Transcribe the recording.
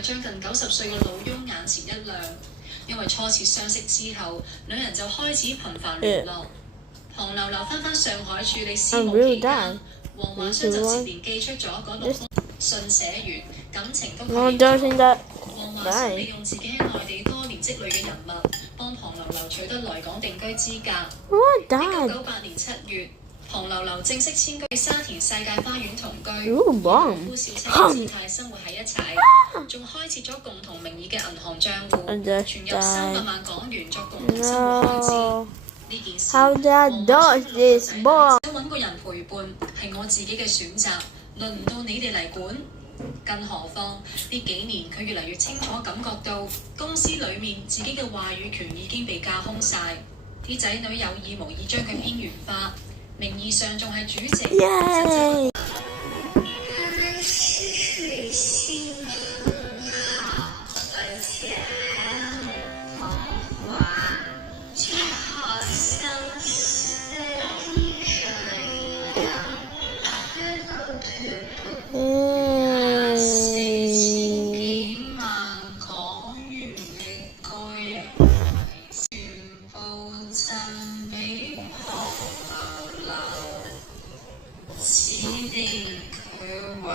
喺將近90歲嘅老翁眼前一亮，因為初次相識之後，兩人就開始頻繁聯絡。龐劉劉翻上海處理私務期間，黃華湘就接連寄出咗嗰6封信，寫完感情都好。黃華湘利用自己喺內地多年積累嘅人脈，幫龐劉劉取得來港定居資格。1998年7月，龐劉劉正式遷居沙田世界花園同居，以老夫少妻嘅姿態生活喺一齊，仲開設咗共同名義嘅銀行帳戶，存入300萬港元作共同生活開支。呢件事，黃華湘想揾個人陪伴係我自己嘅選擇，輪唔到你哋嚟管。更何況呢幾年佢越嚟越清楚感覺到公司裡面自己嘅話語權已經被架空晒，啲仔女有意無意將佢邊緣化，名義上仲係主席。此地佢為